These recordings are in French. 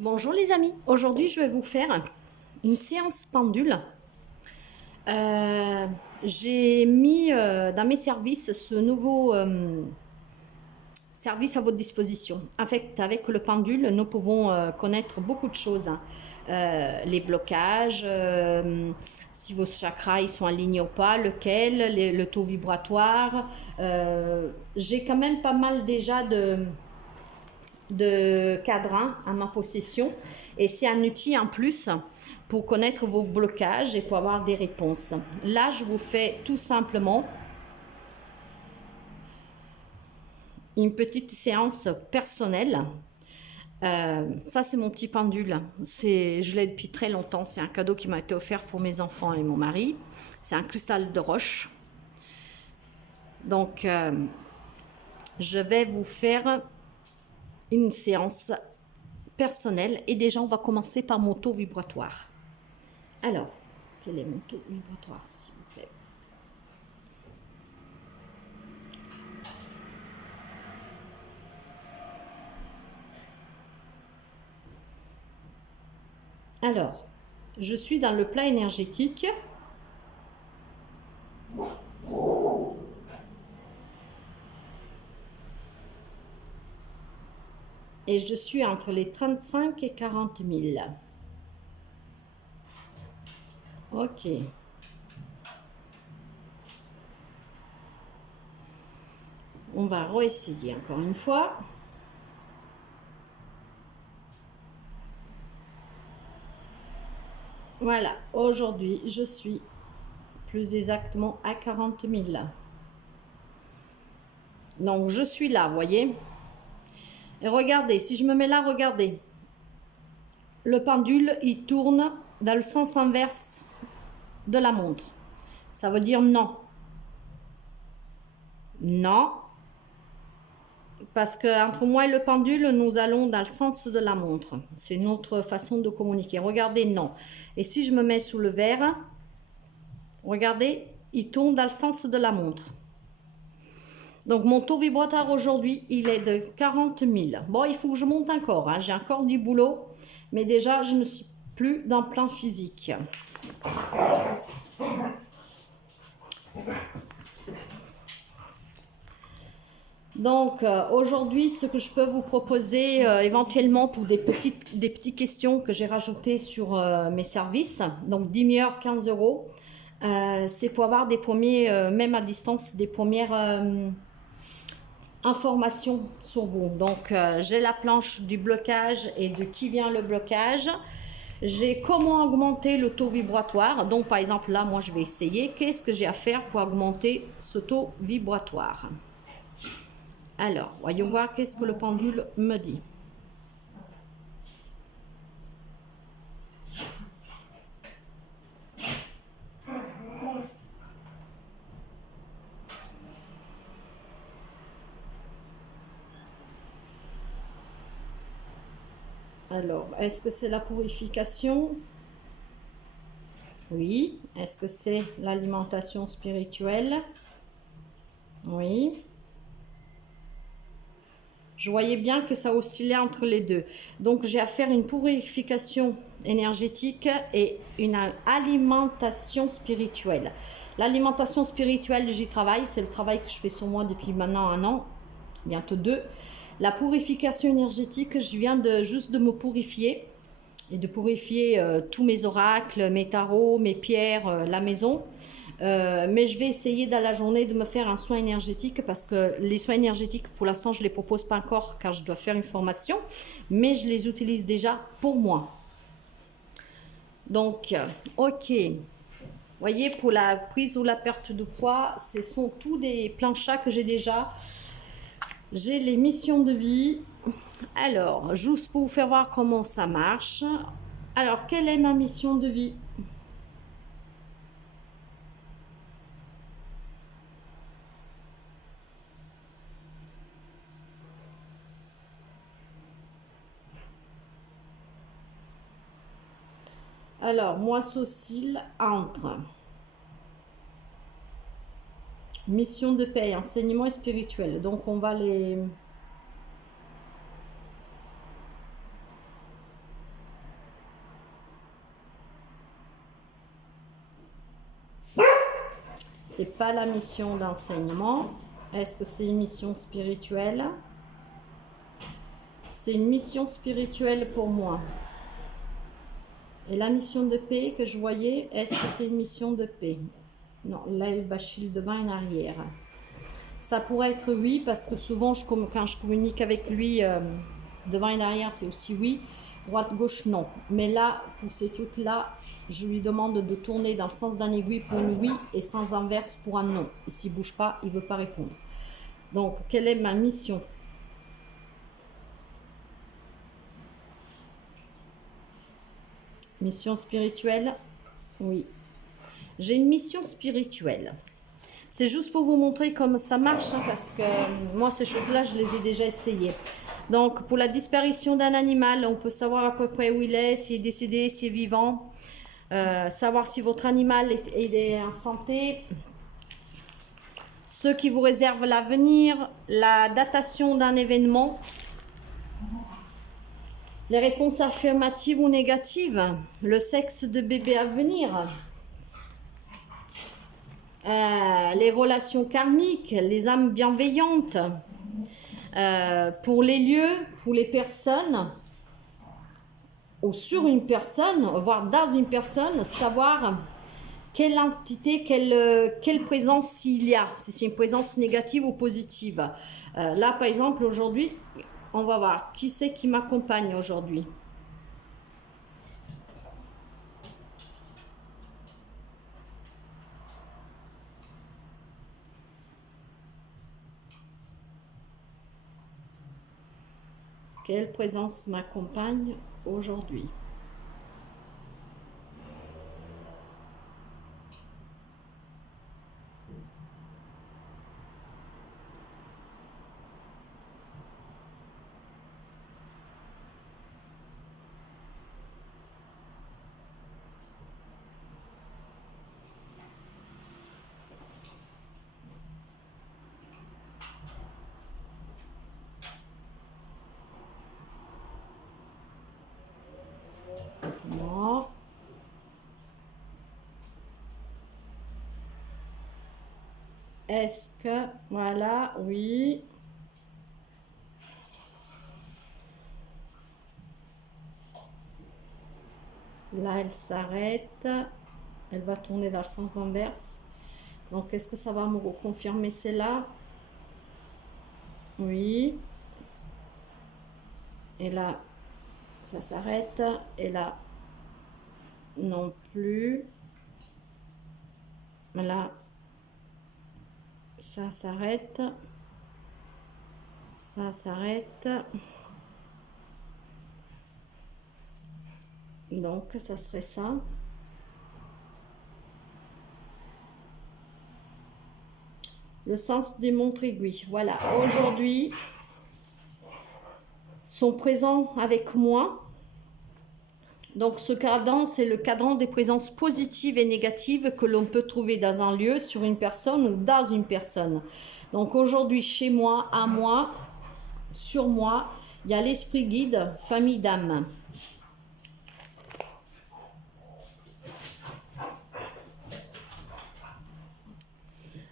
Bonjour les amis, aujourd'hui je vais vous faire une séance pendule. J'ai mis dans mes services ce nouveau service à votre disposition. En fait, avec le pendule, nous pouvons connaître beaucoup de choses, hein. Les blocages, si vos chakras ils sont alignés ou pas, lequel, le taux vibratoire. J'ai quand même pas mal déjà de cadrans à ma possession et c'est un outil en plus pour connaître vos blocages et pour avoir des réponses. Là, je vous fais tout simplement une petite séance personnelle. Ça, c'est mon petit pendule. Je l'ai depuis très longtemps. C'est un cadeau qui m'a été offert pour mes enfants et mon mari. C'est un cristal de roche. Donc, je vais vous faire une séance personnelle. Et déjà, on va commencer par mon taux vibratoire. Alors, quel est mon taux vibratoire, s'il vous plaît? Alors, je suis dans le plat énergétique. Et je suis entre les 35 et 40 000. Ok. On va réessayer encore une fois. Voilà, aujourd'hui, je suis plus exactement à 40 000. Donc, je suis là, vous voyez. Et regardez, si je me mets là, regardez. Le pendule, il tourne dans le sens inverse de la montre. Ça veut dire non. Non. Parce que entre moi et le pendule, nous allons dans le sens de la montre. C'est notre façon de communiquer. Regardez, non. Et si je me mets sous le verre, regardez, il tourne dans le sens de la montre. Donc mon taux vibratoire aujourd'hui, il est de 40 000. Bon, il faut que je monte encore, hein. J'ai encore du boulot. Mais déjà, je ne suis plus dans le plan physique. Donc aujourd'hui, ce que je peux vous proposer éventuellement pour des petites questions que j'ai rajoutées sur mes services, donc 10 000 €, 15 €, c'est pour avoir des premiers, même à distance, des premières informations sur vous. Donc j'ai la planche du blocage et de qui vient le blocage. J'ai comment augmenter le taux vibratoire. Donc par exemple là, moi je vais essayer. Qu'est-ce que j'ai à faire pour augmenter ce taux vibratoire? Alors, voyons voir qu'est-ce que le pendule me dit. Alors, est-ce que c'est la purification? Oui. Est-ce que c'est l'alimentation spirituelle? Oui. Je voyais bien que ça oscillait entre les deux. Donc, j'ai à faire une purification énergétique et une alimentation spirituelle. L'alimentation spirituelle, j'y travaille. C'est le travail que je fais sur moi depuis maintenant 1 an, bientôt 2. La purification énergétique, je viens juste de me purifier et de purifier tous mes oracles, mes tarots, mes pierres, la maison. Mais je vais essayer dans la journée de me faire un soin énergétique parce que les soins énergétiques, pour l'instant, je ne les propose pas encore car je dois faire une formation, mais je les utilise déjà pour moi. Donc, ok. Vous voyez, pour la prise ou la perte de poids, ce sont tous des planchas que j'ai déjà. J'ai les missions de vie. Alors, juste pour vous faire voir comment ça marche. Alors, quelle est ma mission de vie? Alors, moi, s'oscille entre mission de paix, enseignement et spirituel. Donc, on va les... c'est pas la mission d'enseignement. Est-ce que c'est une mission spirituelle? C'est une mission spirituelle pour moi. Et la mission de paix que je voyais, est-ce que c'est une mission de paix? Non, là, il bachille devant et en arrière. Ça pourrait être oui, parce que souvent, quand je communique avec lui, devant et en arrière, c'est aussi oui. Droite, gauche, non. Mais là, pour ces trucs-là, je lui demande de tourner dans le sens d'un aiguille pour une oui et sens inverse pour un non. Et s'il ne bouge pas, il ne veut pas répondre. Donc, quelle est ma mission? Mission spirituelle? Oui. J'ai une mission spirituelle. C'est juste pour vous montrer comment ça marche, hein, parce que moi, ces choses-là, je les ai déjà essayées. Donc, pour la disparition d'un animal, on peut savoir à peu près où il est, s'il est décédé, s'il est vivant, savoir si votre animal est en santé, ceux qui vous réservent l'avenir, la datation d'un événement, les réponses affirmatives ou négatives, le sexe de bébé à venir, les relations karmiques, les âmes bienveillantes, pour les lieux, pour les personnes, ou sur une personne, voire dans une personne, savoir quelle entité, quelle présence il y a, si c'est une présence négative ou positive. Là, par exemple, aujourd'hui, on va voir qui c'est qui m'accompagne aujourd'hui. Quelle présence m'accompagne aujourd'hui? Non. Est-ce que, voilà, oui. Là, elle s'arrête. Elle va tourner dans le sens inverse. Donc, est-ce que ça va me reconfirmer celle-là? Oui. Et là, ça s'arrête. Et là, non plus. Là, ça s'arrête. Ça s'arrête. Donc, ça serait ça. Le sens des montres aiguilles. Voilà, aujourd'hui, sont présents avec moi. Donc, ce cadran, c'est le cadran des présences positives et négatives que l'on peut trouver dans un lieu, sur une personne ou dans une personne. Donc, aujourd'hui, chez moi, à moi, sur moi, il y a l'esprit guide, famille d'âme.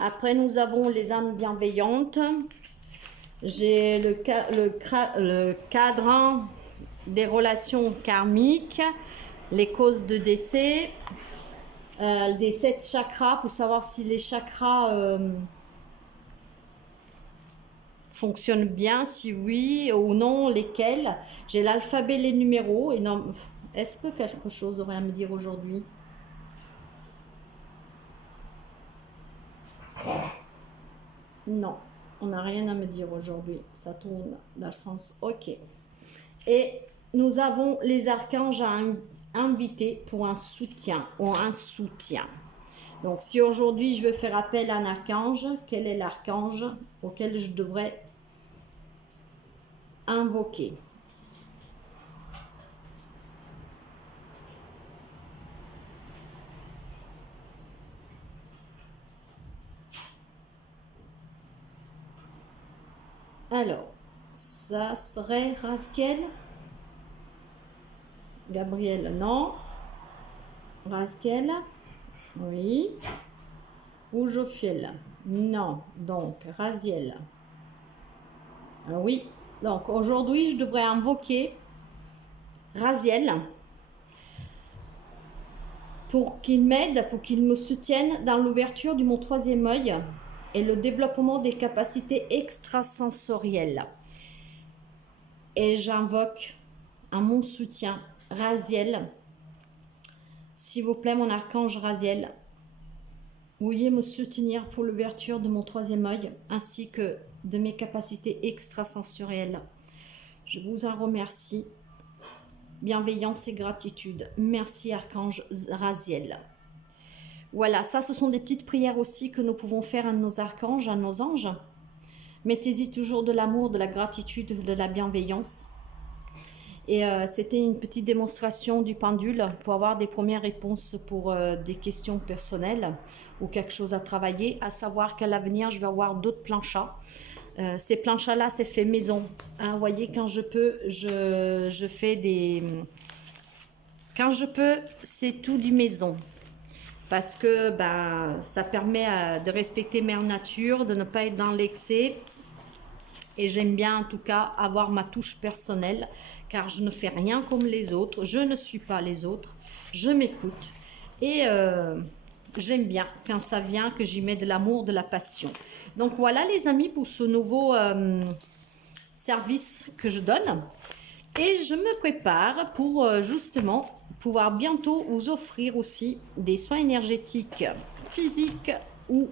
Après, nous avons les âmes bienveillantes. J'ai le cadran des relations karmiques, les causes de décès, des 7 chakras, pour savoir si les chakras fonctionnent bien, si oui ou non, lesquels. J'ai l'alphabet, les numéros. Et non, est-ce que quelque chose aurait à me dire aujourd'hui? Non, on n'a rien à me dire aujourd'hui. Ça tourne dans le sens OK. Et nous avons les archanges à inviter pour un soutien ou un soutien. Donc, si aujourd'hui je veux faire appel à un archange, quel est l'archange auquel je devrais invoquer? Alors, ça serait Raziel. Gabriel, non. Raziel, oui. Rouge au fil. Non. Donc, Raziel. Ah oui. Donc, aujourd'hui, je devrais invoquer Raziel pour qu'il m'aide, pour qu'il me soutienne dans l'ouverture de mon troisième œil et le développement des capacités extrasensorielles. Et j'invoque à mon soutien Raziel. S'il vous plaît, mon archange Raziel, veuillez me soutenir pour l'ouverture de mon troisième œil ainsi que de mes capacités extrasensorielles. Je vous en remercie. Bienveillance et gratitude. Merci, archange Raziel. Voilà, ça, ce sont des petites prières aussi que nous pouvons faire à nos archanges, à nos anges. Mettez-y toujours de l'amour, de la gratitude, de la bienveillance. Et c'était une petite démonstration du pendule pour avoir des premières réponses pour des questions personnelles ou quelque chose à travailler. À savoir qu'à l'avenir, je vais avoir d'autres planchas. Ces planchas-là, c'est fait maison. Hein, vous voyez, quand je peux, je fais des... Quand je peux, c'est tout du maison. Parce que ça permet de respecter mère nature, de ne pas être dans l'excès. Et j'aime bien en tout cas avoir ma touche personnelle, car je ne fais rien comme les autres, je ne suis pas les autres, je m'écoute. Et j'aime bien quand ça vient, que j'y mets de l'amour, de la passion. Donc voilà les amis pour ce nouveau service que je donne. Et je me prépare pour justement pouvoir bientôt vous offrir aussi des soins énergétiques physiques ou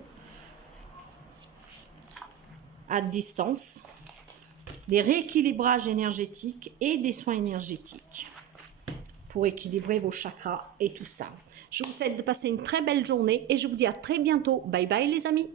à distance, des rééquilibrages énergétiques et des soins énergétiques pour équilibrer vos chakras et tout ça. Je vous souhaite de passer une très belle journée et je vous dis à très bientôt. Bye bye les amis.